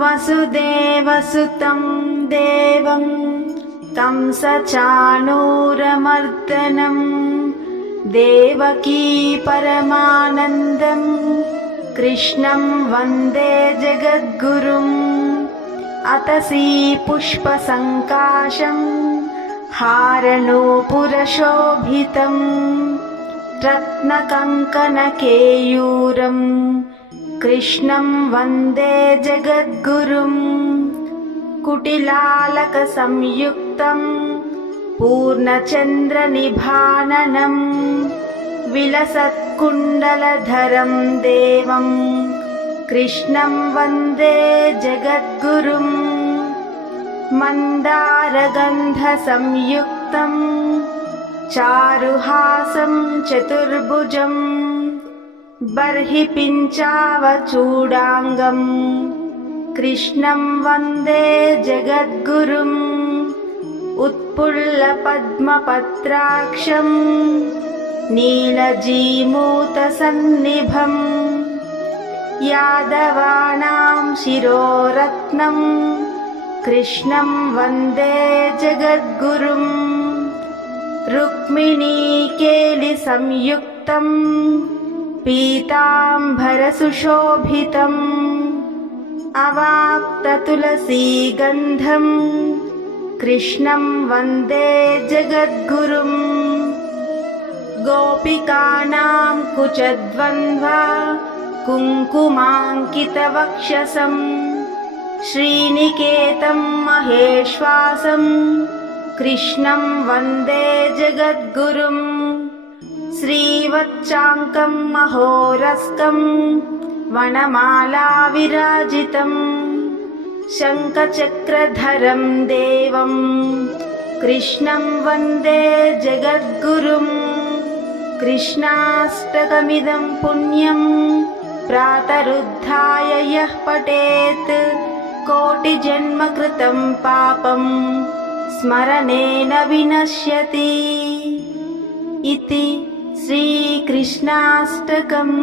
वसुदेवसुतं देवं कंसचाणूरमर्दनं देवकी परमानन्दं कृष्णं वन्दे जगद्गुरुम् अतसी पुष्पसङ्काशं हारनूपुरशोभितं रत्नकङ्कणकेयूरं कृष्णं वन्दे जगद्गुरुम् कुटिलालकसंयुक्तं पूर्णचन्द्रनिभाननं विलसत्कुण्डलधरं देवं कृष्णं वन्दे जगद्गुरुम् मन्दारगन्धसंयुक्तं चारुहासं चतुर्भुजं बर्हिपिञ्चावचूडाङ्गं कृष्णं वन्दे जगद्गुरुम् उत्पुल्लपद्मपत्राक्षं नीलजीमूतसन्निभं यादवानां शिरोरत्नं कृष्णं वन्दे जगद्गुरुम् रुक्मिणीकेलिसंयुक्तं पीताम्बरसुशोभितम् अवाप्ततुलसीगन्धं कृष्णं वन्दे जगद्गुरुम् गोपिकानां कुचद्वन्द्वा कुङ्कुमाङ्कितवक्षसं श्रीनिकेतं महेश्वासं कृष्णं वन्दे जगद्गुरुम् श्रीवत्साङ्कं महोरस्कं वनमालाविराजितं शङ्खचक्रधरं देवं कृष्णं वन्दे जगद्गुरुम् कृष्णाष्टकमिदं पुण्यं प्रातरुद्धाय यः पठेत् कोटिजन्मकृतं पापं स्मरणेन विनश्यति इति श्रीकृष्णाष्टकम्।